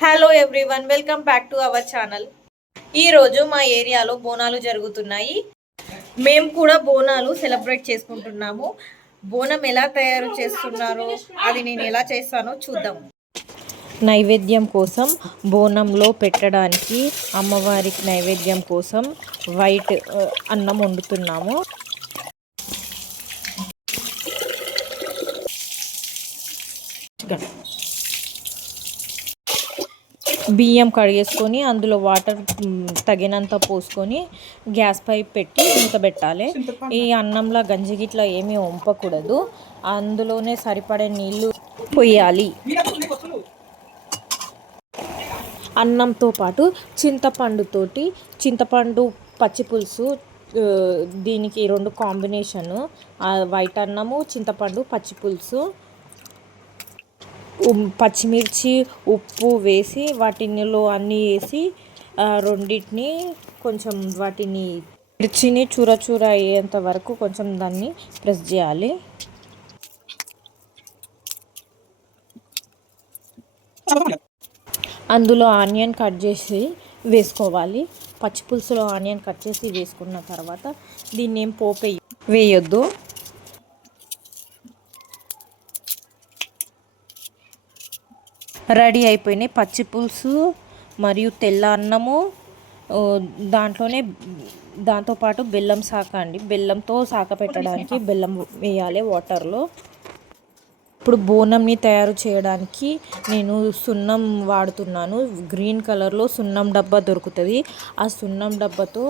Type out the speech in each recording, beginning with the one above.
Hello everyone welcome back to our channel ఈరోజు మా ఏరియాలో బోనాలు జరుగుతున్నాయి. మేము కూడా బోనాలు సెలబ్రేట్ చేసుకుంటున్నాము. బోనం ఎలా తయారు చేస్తున్నారో అది నేను ఎలా చేస్తానో చూద్దాం. నైవేద్యం కోసం బోనంలో పెట్టడానికి అమ్మవారికి నైవేద్యం కోసం వైట్ అన్నం వండుతున్నాము. బియ్యం కడిగేసుకొని అందులో వాటర్ తగినంత పోసుకొని గ్యాస్ పై పెట్టి మూత పెట్టాలి. ఈ అన్నంలో గంజి గిట్ల ఏమీ వంపకూడదు. అందులోనే సరిపడే నీళ్ళు పొయ్యాలి అన్నంతో పాటు చింతపండుతోటి చింతపండు పచ్చి పులుసు దీనికి రెండు కాంబినేషను వైట్ అన్నము చింతపండు పచ్చి పులుసు పచ్చిమిర్చి ఉప్పు వేసి వాటిలో అన్నీ వేసి రెండింటిని కొంచెం వాటిని మిర్చిని చూర చూర అయ్యేంత వరకు కొంచెం దాన్ని ప్రెస్ చేయాలి. అందులో ఆనియన్ కట్ చేసి వేసుకోవాలి. పచ్చి పులుసులో ఆనియన్ కట్ చేసి వేసుకున్న తర్వాత దీన్ని ఏం పోపే వేయొద్దు. రెడీ అయిపోయినాయి. పచ్చి పులుసు మరియు తెల్ల అన్నము. దాంట్లోనే దాంతోపాటు బెల్లం శాఖ అండి. బెల్లంతో శాఖ పెట్టడానికి బెల్లం వేయాలి వాటర్లో. ఇప్పుడు బోనంని తయారు చేయడానికి నేను సున్నం వాడుతున్నాను. గ్రీన్ కలర్లో సున్నం డబ్బా దొరుకుతుంది. ఆ సున్నం డబ్బాతో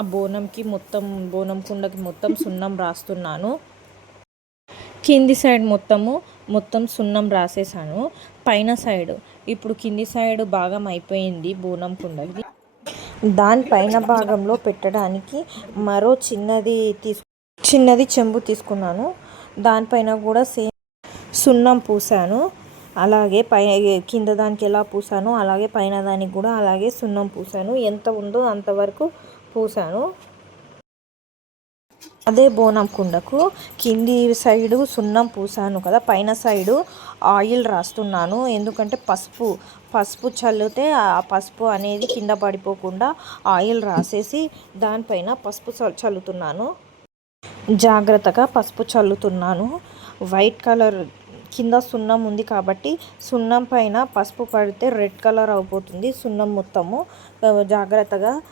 ఆ బోనంకి మొత్తం బోనం కుండకి మొత్తం సున్నం రాస్తున్నాను. కింది సైడ్ మొత్తము మొత్తం సున్నం రాసేసాను. పైన సైడ్ ఇప్పుడు కింది సైడ్ భాగం అయిపోయింది బోనం కుండకి దాని పైన భాగంలో పెట్టడానికి మరో చిన్నది తీసు చిన్నది చెంబు తీసుకున్నాను. దానిపైన కూడా సేమ్ సున్నం పూసాను. అలాగే పై కింద దానికి ఎలా పూసానో అలాగే పైన దానికి కూడా అలాగే సున్నం పూసాను. ఎంత ఉందో అంతవరకు పూసాను. అదే బోనం కుండకు కింది సైడు సున్నం పూసాను కదా పైన సైడు ఆయిల్ రాస్తున్నాను. ఎందుకంటే పసుపు పసుపు చల్లితే ఆ పసుపు అనేది కింద పడిపోకుండా ఆయిల్ రాసేసి దానిపైన పసుపు చల్- చల్లుతున్నాను. జాగ్రత్తగా పసుపు చల్లుతున్నాను. వైట్ కలర్ కింద సున్నం ఉంది కాబట్టి సున్నం పైన పసుపు పడితే రెడ్ కలర్ అయిపోతుంది సున్నం మొత్తము. జాగ్రత్తగా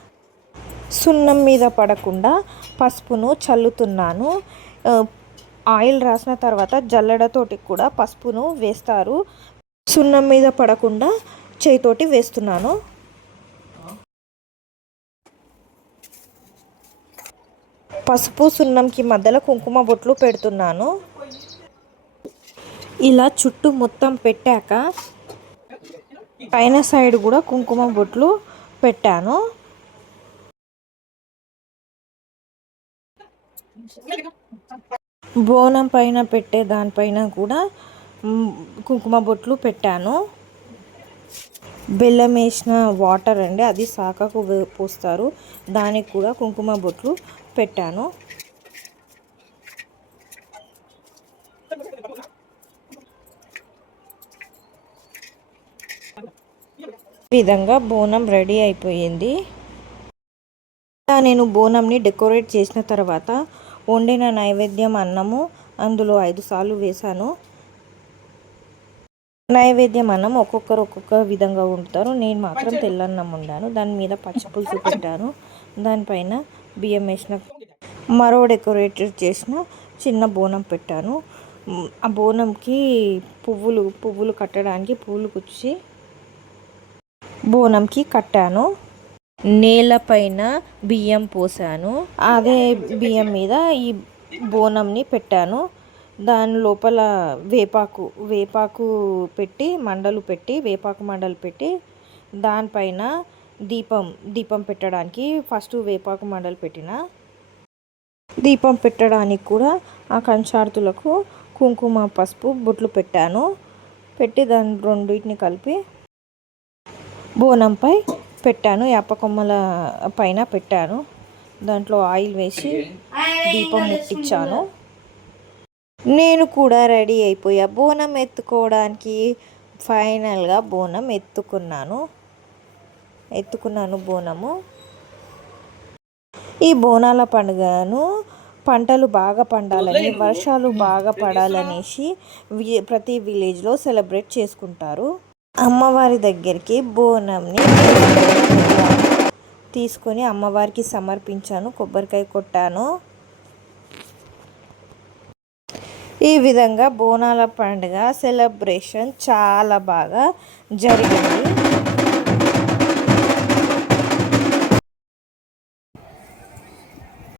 సున్నం మీద పడకుండా పసుపును చల్లుతున్నాను. ఆయిల్ రాసిన తర్వాత జల్లెడతోటి కూడా పసుపును వేస్తారు. సున్నం మీద పడకుండా చేయితోటి వేస్తున్నాను. పసుపు సున్నంకి మధ్యలో కుంకుమ బొట్లు పెడుతున్నాను. ఇలా చుట్టూ మొత్తం పెట్టాక పైన సైడ్ కూడా కుంకుమ బొట్లు పెట్టాను. బోనం పైన పెట్టే దానిపైన కూడా కుంకుమ బొట్లు పెట్టాను. బెల్లం వేసిన వాటర్ అండి అది సాకకు పోస్తారు. దానికి కూడా కుంకుమ బొట్లు పెట్టాను. విధంగా బోనం రెడీ అయిపోయింది. నేను బోనంని డెకరేట్ చేసిన తర్వాత వండిన నైవేద్యం అన్నము అందులో ఐదు సార్లు వేశాను. నైవేద్యం అన్నం ఒక్కొక్కరు ఒక్కొక్క విధంగా వండుతారు. నేను మాత్రం తెల్లన్నం వండాను. దాని మీద పచ్చిపులుసు పెట్టాను. దానిపైన బియ్యం వేసిన మరో డెకరేటెడ్ చేసిన చిన్న బోనం పెట్టాను. ఆ బోనంకి పువ్వులు పువ్వులు కట్టడానికి పువ్వులు కుచ్చి బోనంకి కట్టాను. నేలపైన బియ్యం పోసాను. అదే బియ్యం మీద ఈ బోనంని పెట్టాను. దాని లోపల వేపాకు వేపాకు పెట్టి మండలు పెట్టి వేపాకు మండలు పెట్టి దానిపైన దీపం దీపం పెట్టడానికి ఫస్ట్ వేపాకు మండలు పెట్టిన. దీపం పెట్టడానికి కూడా ఆ కంచార్తులకు కుంకుమ పసుపు బొట్లు పెట్టాను. పెట్టి దాని రెండింటిని కలిపి బోనంపై పెట్టాను యాప కొమ్మల పైన పెట్టాను. దాంట్లో ఆయిల్ వేసి దీపం ముట్టించాను నేను కూడా రెడీ అయిపోయా. బోనం ఎత్తుకోవడానికి ఫైనల్గా బోనం ఎత్తుకున్నాను. ఎత్తుకున్నాను బోనము. ఈ బోనాల పండుగను పంటలు బాగా పండాలని వర్షాలు బాగా పడాలనేసి ప్రతి విలేజ్లో సెలబ్రేట్ చేసుకుంటారు. అమ్మవారి దగ్గరికి బోనంని తీసుకొని అమ్మవారికి సమర్పించాను కొబ్బరికాయ కొట్టాను. ఈ విధంగా బోనాల పండుగ సెలబ్రేషన్ చాలా బాగా జరిగింది.